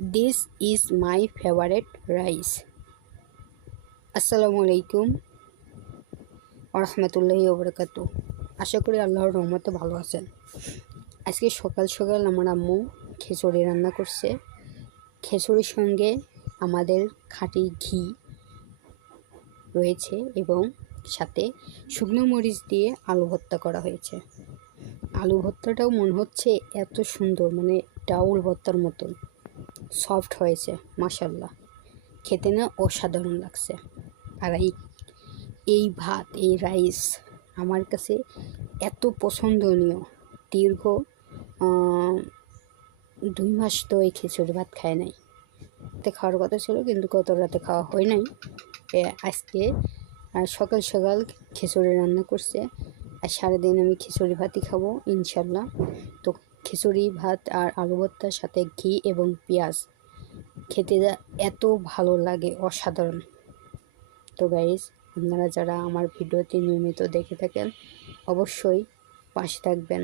This is my favourite rice. আসসালামু আলাইকুম রহমতুল্লাহি ওবরাকাতু। আশা করি আল্লাহর রহমতে ভালো আছেন। আজকে সকাল সকাল আমার আম্মু খিচুড়ি রান্না করছে। খিচুড়ির সঙ্গে আমাদের খাঁটি ঘি রয়েছে এবং সাথে শুকনো মরিচ দিয়ে আলু ভর্তা করা হয়েছে। আলু ভর্তাটাও মনে হচ্ছে এত সুন্দর, মানে ডাউল ভর্তার মতন সফট হয়েছে, মাশাল্লাহ। খেতে না অসাধারণ লাগছে। আর এই ভাত, এই রাইস আমার কাছে এত পছন্দনীয়। দীর্ঘ 2 মাস তো এই খিচুড়ি ভাত খায় নাই। রাতে খাওয়ার কথা ছিল, কিন্তু গত রাতে খাওয়া হয় নাই। আজকে সকাল সকাল খিচুড়ি রান্না করছে, আর সারাদিন আমি খিচুড়ি ভাতই খাবো ইনশাল্লাহ। তো খিচুড়ি ভাত আর আলু ভর্তার সাথে ঘি এবং পেঁয়াজ খেতে এত ভালো লাগে, অসাধারণ। তো গাইস, আপনারা যারা আমার ভিডিওটি নিয়মিত দেখে থাকেন অবশ্যই পাশে থাকবেন।